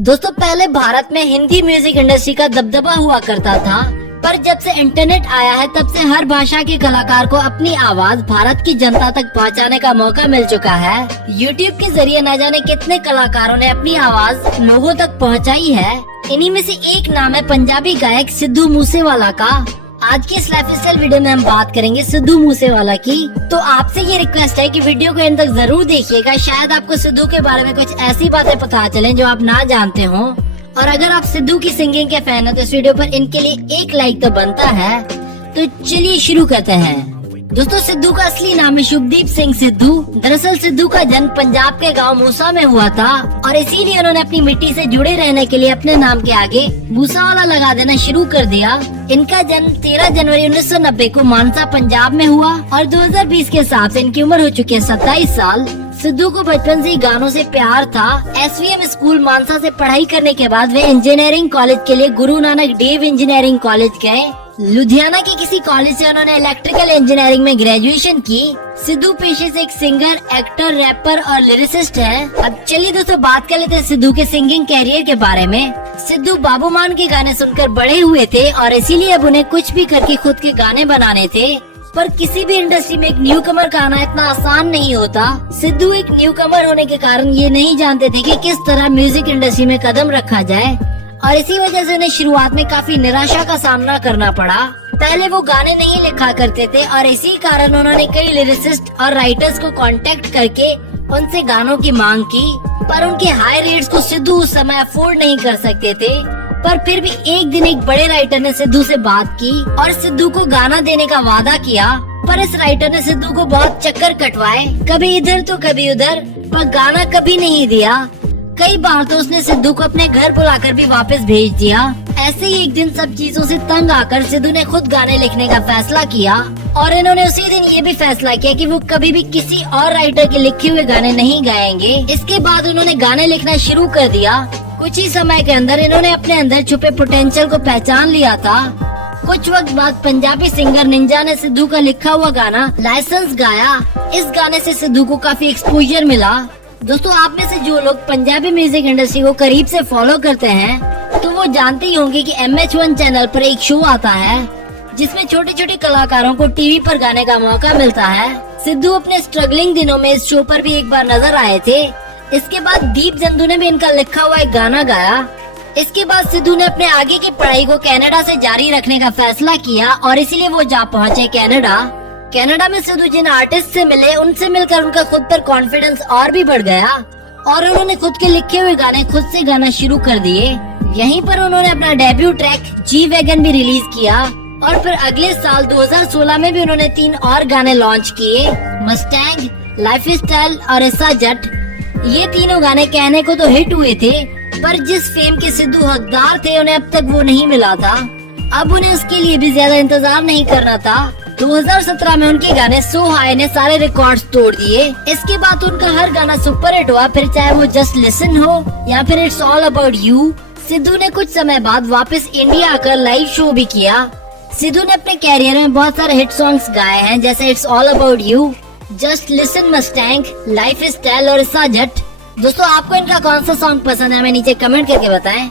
दोस्तों पहले भारत में हिंदी म्यूजिक इंडस्ट्री का दबदबा हुआ करता था, पर जब से इंटरनेट आया है तब से हर भाषा के कलाकार को अपनी आवाज भारत की जनता तक पहुंचाने का मौका मिल चुका है। यूट्यूब के जरिए न जाने कितने कलाकारों ने अपनी आवाज लोगों तक पहुंचाई है। इन्हीं में से एक नाम है पंजाबी गायक सिद्धू मूसेवाला का। आज की इस लाइफस्टाइल वीडियो में हम बात करेंगे सिद्धू मूसेवाला की। तो आपसे ये रिक्वेस्ट है कि वीडियो को अंत तक जरूर देखिएगा, शायद आपको सिद्धू के बारे में कुछ ऐसी बातें पता चलें जो आप ना जानते हो। और अगर आप सिद्धू की सिंगिंग के फैन हो तो इस वीडियो पर इनके लिए एक लाइक तो बनता है। तो चलिए शुरू करते हैं। दोस्तों सिद्धू का असली नाम है शुभदीप सिंह सिद्धू। दरअसल सिद्धू का जन्म पंजाब के गांव मूसा में हुआ था और इसीलिए उन्होंने अपनी मिट्टी से जुड़े रहने के लिए अपने नाम के आगे मूसावाला लगा देना शुरू कर दिया। इनका जन्म 13 जनवरी 1990 को मानसा पंजाब में हुआ और 2020 के हिसाब से इनकी उम्र हो चुकी है 27 साल। सिद्धू को बचपन से ही गानों से प्यार था। SVM स्कूल मानसा से पढ़ाई करने के बाद वे इंजीनियरिंग कॉलेज के लिए गुरु नानक देव इंजीनियरिंग कॉलेज गए। लुधियाना के किसी कॉलेज से उन्होंने इलेक्ट्रिकल इंजीनियरिंग में ग्रेजुएशन की। सिद्धू पेशे से एक सिंगर, एक्टर, रैपर और लिरिसिस्ट है। अब चलिए दोस्तों बात कर लेते हैं सिद्धू के सिंगिंग कैरियर के बारे में। सिद्धू बाबू मान के गाने सुनकर बड़े हुए थे और इसीलिए अब उन्हें कुछ भी करके खुद के गाने बनाने थे। पर किसी भी इंडस्ट्री में एक न्यू कमर का आना इतना आसान नहीं होता। सिद्धू एक न्यू कमर होने के कारण ये नहीं जानते थे कि किस तरह म्यूजिक इंडस्ट्री में कदम रखा जाए और इसी वजह से उन्हें शुरुआत में काफी निराशा का सामना करना पड़ा। पहले वो गाने नहीं लिखा करते थे और इसी कारण उन्होंने कई लिरिसिस्ट और राइटर्स को कांटेक्ट करके उनसे गानों की मांग की, पर उनके हाई रेट्स को सिद्धू उस समय अफोर्ड नहीं कर सकते थे। पर फिर भी एक दिन एक बड़े राइटर ने सिद्धू से बात की और सिद्धू को गाना देने का वादा किया। पर इस राइटर ने सिद्धू को बहुत चक्कर कटवाए, कभी इधर तो कभी उधर, पर गाना कभी नहीं दिया। कई बार तो उसने सिद्धू को अपने घर बुलाकर भी वापस भेज दिया। ऐसे ही एक दिन सब चीजों से तंग आकर सिद्धू ने खुद गाने लिखने का फैसला किया और इन्होंने उसी दिन ये भी फैसला किया कि वो कभी भी किसी और राइटर के लिखे हुए गाने नहीं गाएंगे। इसके बाद उन्होंने गाने लिखना शुरू कर दिया। कुछ ही समय के अंदर इन्होंने अपने अंदर छुपे पोटेंशियल को पहचान लिया था। कुछ वक्त बाद पंजाबी सिंगर निंजा ने सिद्धू का लिखा हुआ गाना लाइसेंस गाया। इस गाने से सिद्धू को काफी एक्सपोजर मिला। दोस्तों आप में से जो लोग पंजाबी म्यूजिक इंडस्ट्री को करीब से फॉलो करते हैं तो वो जानते ही होंगे कि MH1 चैनल पर एक शो आता है जिसमें छोटे छोटे कलाकारों को टीवी पर गाने का मौका मिलता है। सिद्धू अपने स्ट्रगलिंग दिनों में इस शो पर भी एक बार नजर आए थे। इसके बाद दीप जंदू ने भी इनका लिखा हुआ एक गाना गाया। इसके बाद सिद्धू ने अपने आगे की पढ़ाई को कनाडा से जारी रखने का फैसला किया और इसीलिए वो जा पहुँचे कनाडा में सिद्धू जिन आर्टिस्ट से मिले उनसे मिलकर उनका खुद पर कॉन्फिडेंस और भी बढ़ गया और उन्होंने खुद के लिखे हुए गाने खुद से गाना शुरू कर दिए। यहीं पर उन्होंने अपना डेब्यू ट्रैक जी वैगन भी रिलीज किया और फिर अगले साल 2016 में भी उन्होंने 3 और गाने लॉन्च किए, मस्टैंग, लाइफस्टाइल और ऐसा जट। ये तीनों गाने कहने को तो हिट हुए थे, पर जिस फेम के सिद्धू हकदार थे उन्हें अब तक वो नहीं मिला था। अब उन्हें उसके लिए भी ज्यादा इंतजार नहीं करना था। 2017 में उनके गाने सो हाई ने सारे रिकॉर्ड्स तोड़ दिए। इसके बाद उनका हर गाना सुपर हिट हुआ, फिर चाहे वो जस्ट लिसन हो या फिर it's all about you. Sidhu ने कुछ समय बाद वापस इंडिया आकर लाइव शो भी किया। सिद्धू ने अपने कैरियर में बहुत सारे हिट सॉन्ग्स गाए हैं जैसे it's all about you, just listen, Mustang, life style और ऐसा जट। दोस्तों आपको इनका कौन सा सॉन्ग पसंद है हमें नीचे कमेंट करके बताएं।